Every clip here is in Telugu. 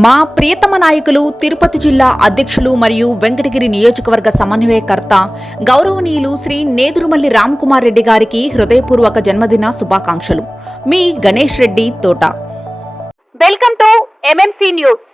మా ప్రియతమ నాయకులు తిరుపతి జిల్లా అధ్యక్షులు మరియు వెంకటగిరి నియోజకవర్గ సమన్వయకర్త గౌరవనీయులు శ్రీ నేదురుమల్లి రామ్కుమార్ రెడ్డి గారికి హృదయపూర్వక జన్మదిన శుభాకాంక్షలు. మీ Ganesh Reddy Thota. Welcome to MMC news.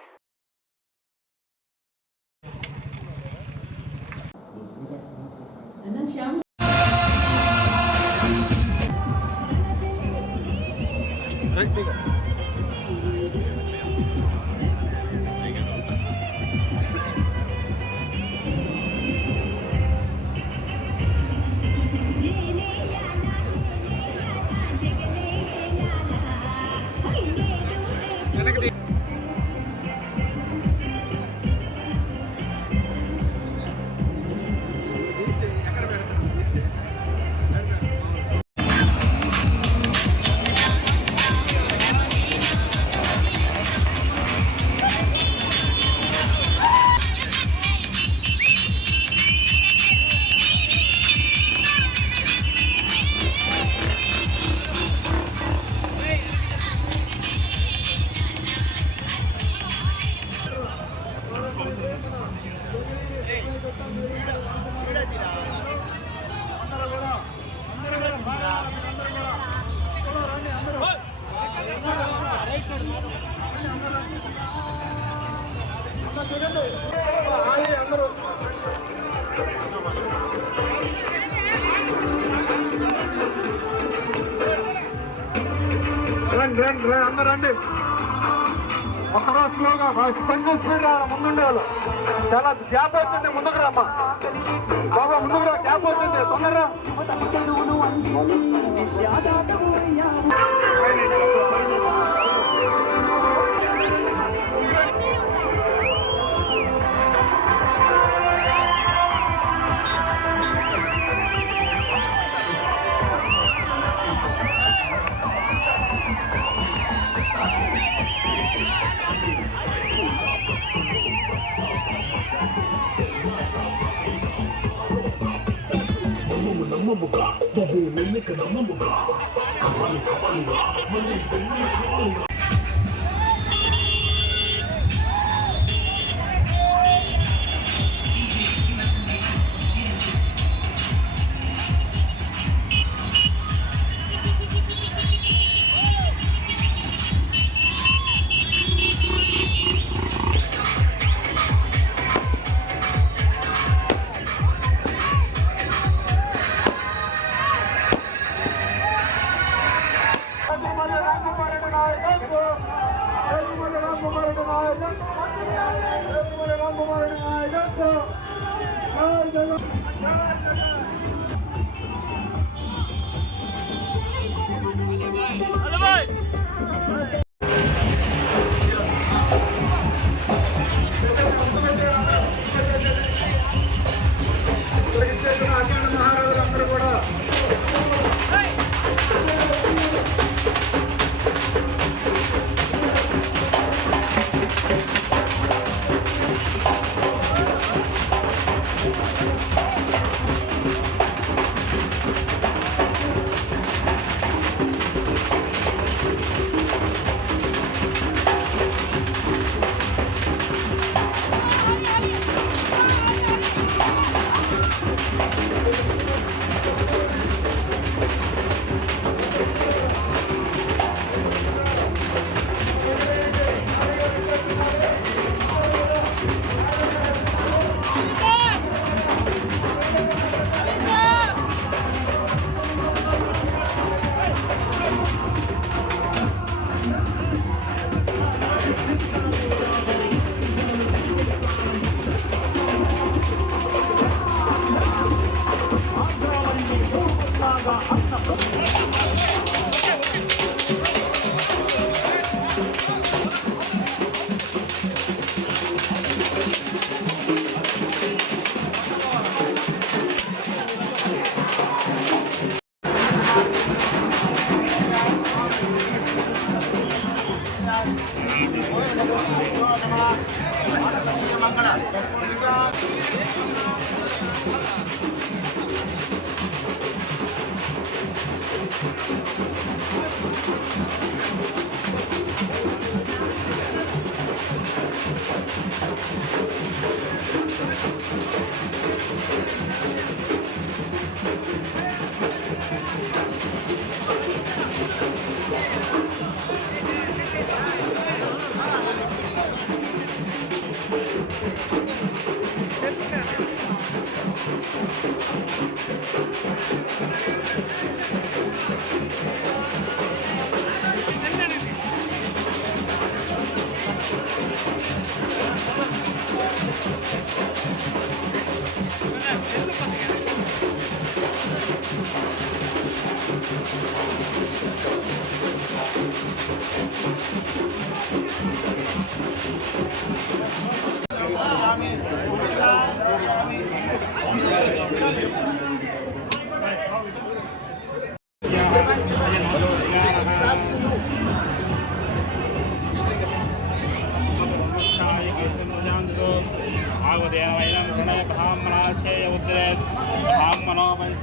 అందరండి ఒకరోజు స్లోగా కొంచెం స్పీడ్ రా, ముందుండే వాళ్ళు చాలా గ్యాప్ అవుతుంది. ముందుకు రామ్మా బాబా, ముందుకు రా, గ్యాప్ అవుతుంది, తొందరరా. నమ్మముగా బాబు నిన్నక నమ్మముగా కావాలి కావాలిగా మళ్ళీ పెళ్లి కావాలి.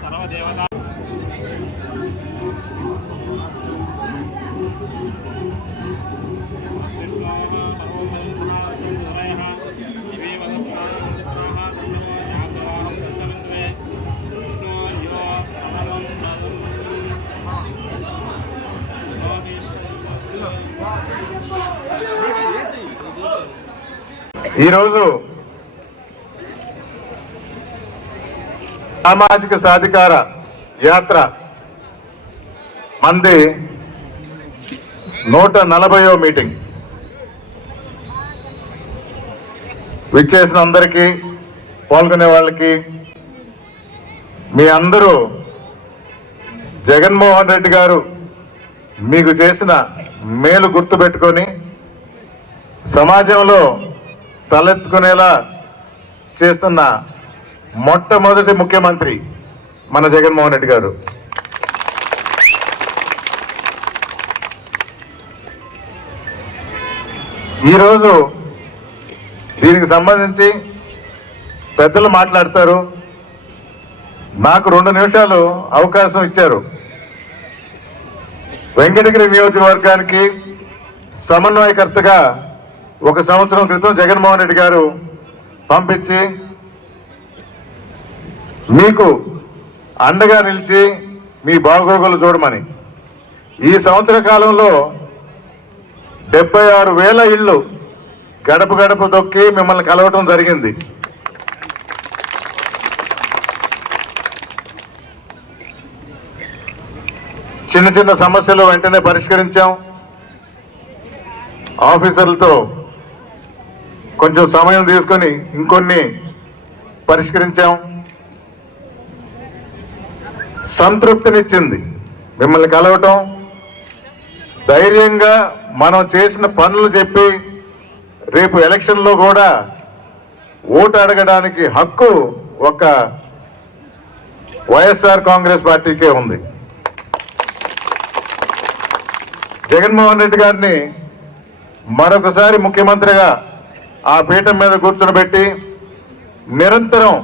सर्वदेवता ఈరోజు సామాజిక సాధికార యాత్ర మంది 140వ మీటింగ్. విచ్చేసిన అందరికీ, పాల్గొనే వాళ్ళకి, మీ అందరూ జగన్మోహన్ రెడ్డి గారు మీకు చేసిన మేలు గుర్తుపెట్టుకొని సమాజంలో తలెత్తుకునేలా చేస్తున్న మొట్టమొదటి ముఖ్యమంత్రి మన జగన్మోహన్ రెడ్డి గారు. ఈరోజు దీనికి సంబంధించి పెద్దలు మాట్లాడతారు. నాకు 2 నిమిషాలు అవకాశం ఇచ్చారు. వెంకటగిరి నియోజకవర్గానికి సమన్వయకర్తగా 1 సంవత్సరం క్రితం జగన్మోహన్ రెడ్డి గారు పంపించి మీకు అండగా నిలిచి మీ బాగోగులు చూడమని ఈ సంవత్సర కాలంలో 76,000 ఇళ్ళు గడప గడప దొక్కి మిమ్మల్ని కలవటం జరిగింది. చిన్న చిన్న సమస్యలు వెంటనే పరిష్కరించాం. ఆఫీసర్లతో కొంచెం సమయం తీసుకొని ఇంకొన్ని పరిష్కరించాం. సంతృప్తినిచ్చింది మిమ్మల్ని కలవటం. ధైర్యంగా మనం చేసిన పనులు చెప్పి రేపు ఎలక్షన్లో కూడా ఓటు అడగడానికి హక్కు ఒక వైఎస్ఆర్ కాంగ్రెస్ పార్టీకే ఉంది. జగన్మోహన్ రెడ్డి గారిని మరొకసారి ముఖ్యమంత్రిగా ఆ పీఠం మీద కూర్చోబెట్టి నిరంతరం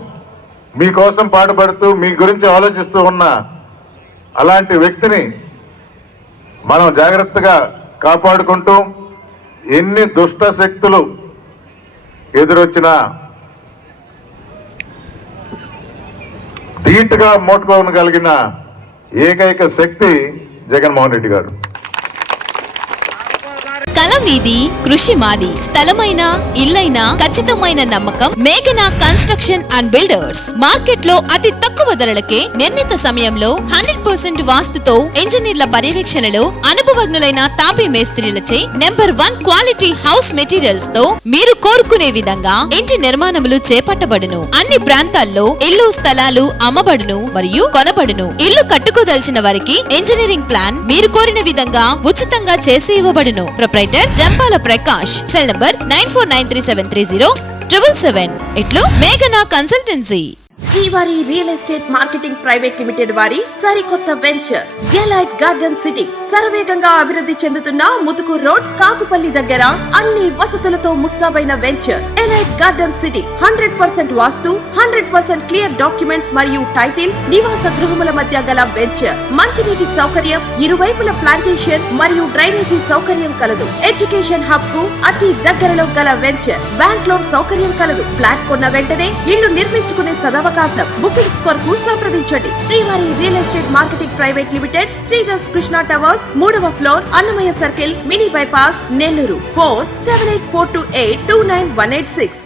మీకోసం పాటుపడుతూ మీ గురించి ఆలోచిస్తూ ఉన్న అలాంటి వ్యక్తిని మనం జాగ్రత్తగా కాపాడుకుంటూ ఎన్ని దుష్ట శక్తులు ఎదురొచ్చినా ధీటుగా మోటుకోగలిగిన ఏకైక శక్తి జగన్మోహన్ రెడ్డి గారు. కలం మీది, కృషి మాది. స్థలమైన, ఇల్లైనా ఖచ్చితమైన నమ్మకం మేఘనా కన్స్ట్రక్షన్ అండ్ బిల్డర్స్. మార్కెట్ లో అతి తక్కువ ధరలకే నిర్ణీత సమయంలో 100% వాస్తుతో ఇంజనీర్ల పర్యవేక్షణలో అనుభవజ్ఞులైన తాపీ మేస్త్రీలచే నెంబర్ 1 క్వాలిటీ హౌస్ మెటీరియల్స్ తో మీరు కోరుకునే విధంగా ఇంటి నిర్మాణములు చేపట్టబడును. అన్ని ప్రాంతాల్లో ఇల్లు స్థలాలు అమ్మబడును మరియు కొనబడును. ఇల్లు కట్టుకోదలిచిన వారికి ఇంజనీరింగ్ ప్లాన్ మీరు కోరిన విధంగా ఉచితంగా చేసి ఇవ్వబడును. Proprietor Jampala Prakash. Cell number 9493307777. ఇట్లు మేఘనా consultancy. Srivari real estate marketing private limited వారి సరికొత్త వెంచర్ గెలైట్ గార్డెన్ సిటీ. శరవేగంగా అభివృద్ధి చెందుతున్న ముతుకూర్ రోడ్, కాకుపల్లి దగ్గర అన్ని వసతులతో ముస్తాబైన వెంచర్ ఎలైట్ గార్డెన్ సిటీ. 100% వాస్తు, 100% క్లియర్ డాక్యుమెంట్స్ మరియు టైటిల్. నివాస గృహముల మధ్య గల వెంచర్. మంచినీటి సౌకర్యం, ఇరువైపుల ప్లాంటేషన్ మరియు డ్రైనేజీ సౌకర్యం కలదు. ఎడ్యుకేషన్ హబ్ కు అతి దగ్గరలో గల వెంచర్. బ్యాంక్ లోన్ సౌకర్యం కలదు. ఫ్లాట్ కొన్న వెంటనే ఇల్లు నిర్మించుకునే సదవకాశం. బుకింగ్స్ కొరకు సంప్రదించండి. Srivari real estate marketing private limited, Sridhar's Krishna towers, 3వ floor, Annamayya circle, mini bypass, Nellore. Phone 7842829186.